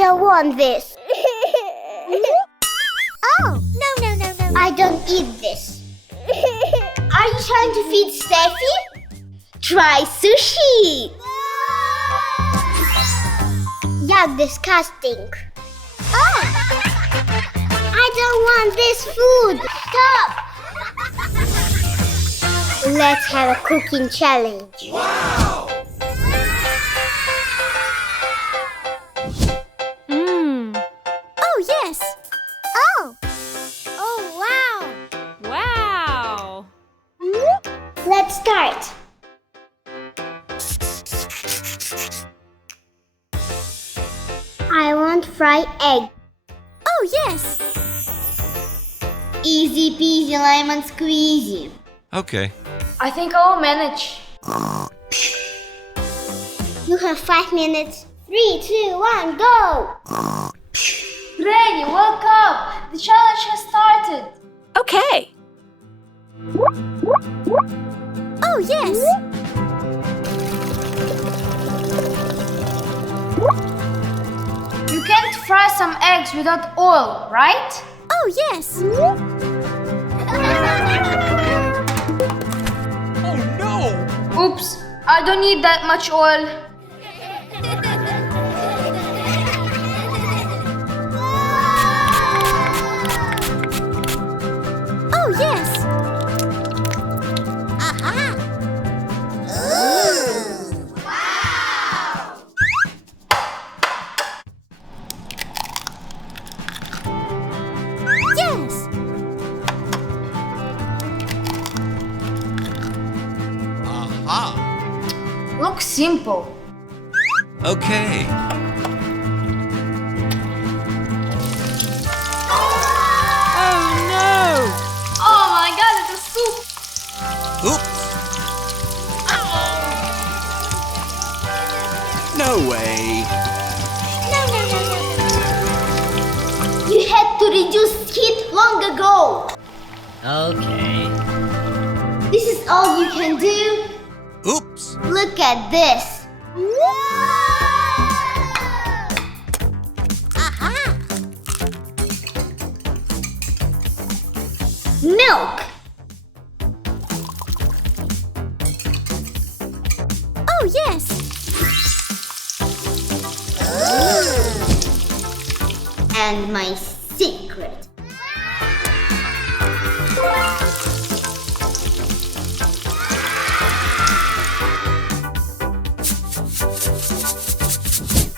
don't want this. Oh, no. I don't eat this. Are you trying to feed Steffi? Try sushi. Yuck, disgusting. Oh, I don't want this food. Stop. Let's have a cooking challenge. oh yes. Oh. Oh, wow. Wow! Let's start. I want fried egg. Oh, yes. Easy peasy lemon squeezy. Okay. I think I will manage. You have 5 minutes. 3, 2, 1, go! Granny, wake up! The challenge has started. Okay. Oh, yes. You can't fry some eggs without oil, right? Oh, yes. Oh no! Oops, I don't need that much oil. Oh, yes. Aha. Yes. Aha! Looks simple. Okay. Oh my god, it's a soup! Oops! No way! You had to reduce heat long ago. Okay. This is all you can do? Oops! Look at this. Aha. Milk. Oh, yes. And my secret.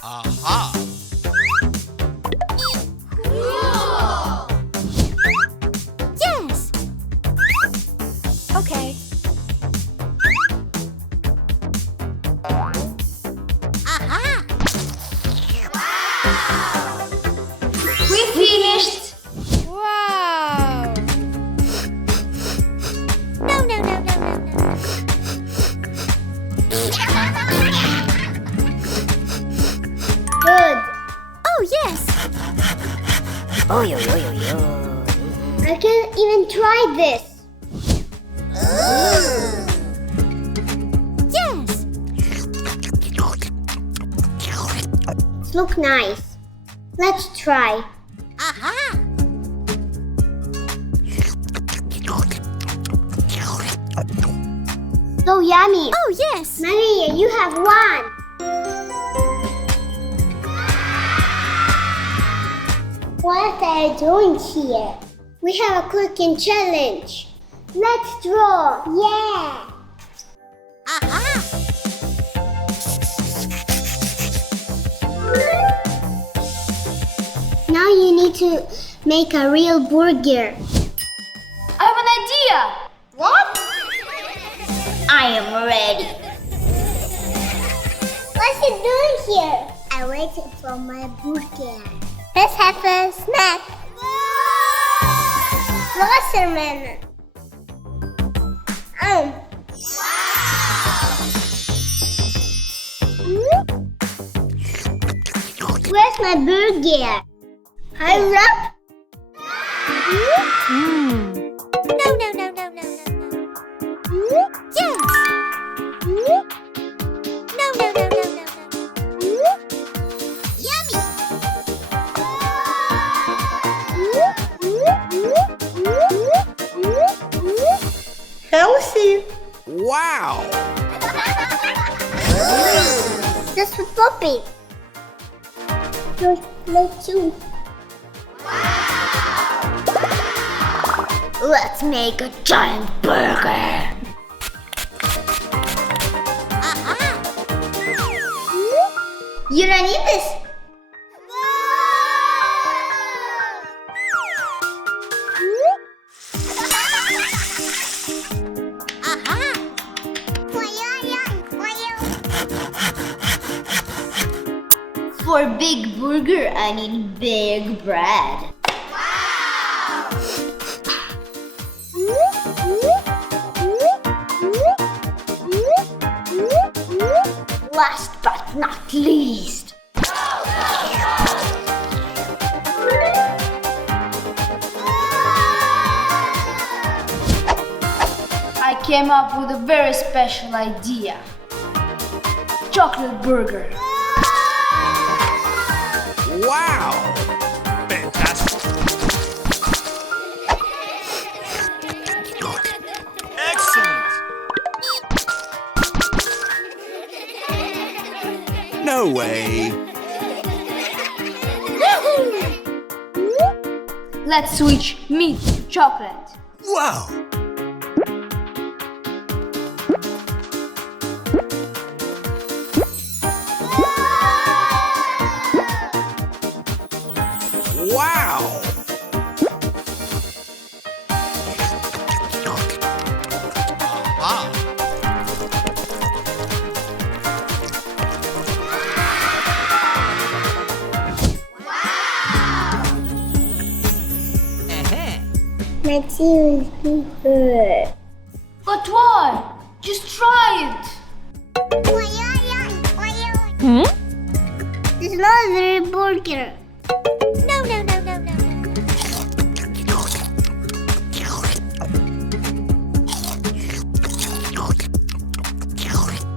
Aha! Yes. Okay. Aha. We finished! Wow! No. Good. Oh, yes. Oh, yo. I can't even try this. Yes. It looks nice. Let's try. Aha. So yummy. Oh, yes. Maria, you have won. What are you doing here? We have a cooking challenge. Let's draw. Yeah. Aha. Now you need to make a real burger. I have an idea! What? I am ready. What's you doing here? I'm waiting for my burger. Let's have a snack. Wasserman. Where's my burger? Hurry up. No. Yes. No. Yummy. Just with Poppy. Let's do. Let's make a giant burger. You don't need this. For big burger, I need big bread. Last but not least. I came up with a very special idea. Chocolate burger. Wow! Fantastic! Excellent! No way! Let's switch meat to chocolate. Wow! Wow! Aha! Let's see good. But why? Just try it. It's not a very burger. No, no, no, no, no, no.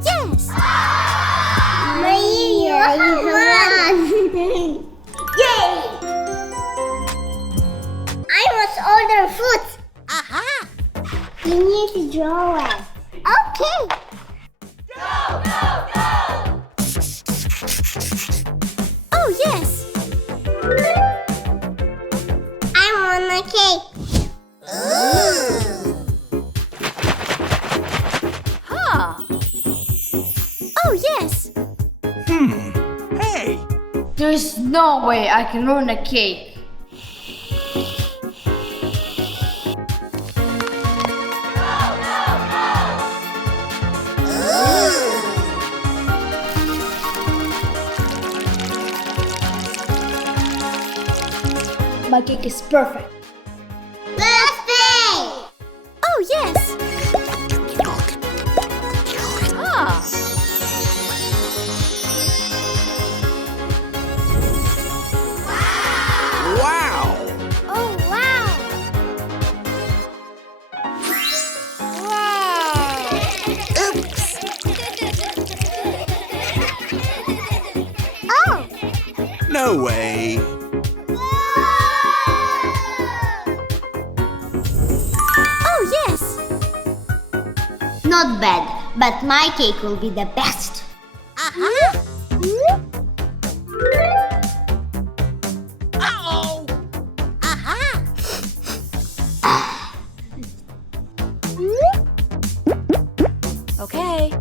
Yes! Maria, you won! Yay! I must order food. Aha! You need to draw us. Okay. Oh, yes! I want a cake. Huh! Oh, yes! Hey! There's no way I can ruin a cake. My cake is perfect. Let's play. Oh, yes! Ah! Wow! Oh, wow! Oh. No way! Oh, yes! Not bad, but my cake will be the best. Aha! Uh-oh! Aha! Okay.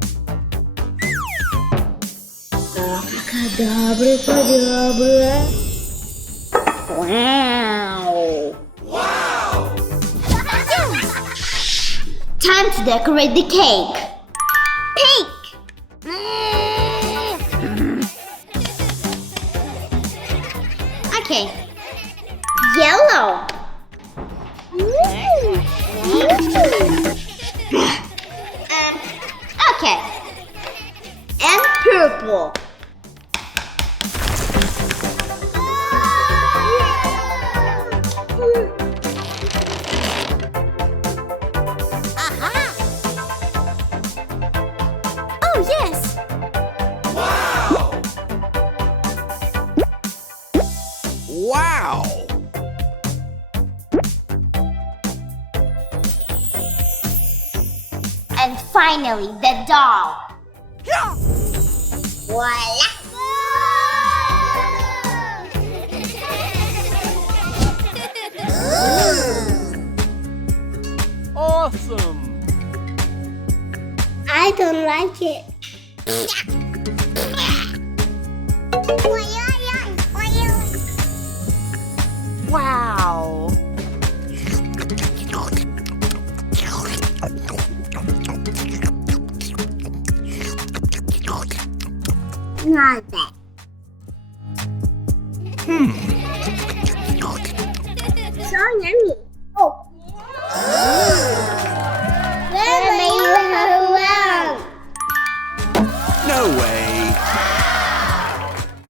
Time to decorate the cake. Pink. Okay. Yellow. Okay. And purple. Aha! Oh, yes! Wow! And finally, the doll. Voila! Awesome! I don't like it. Wow. Not bad. So yummy.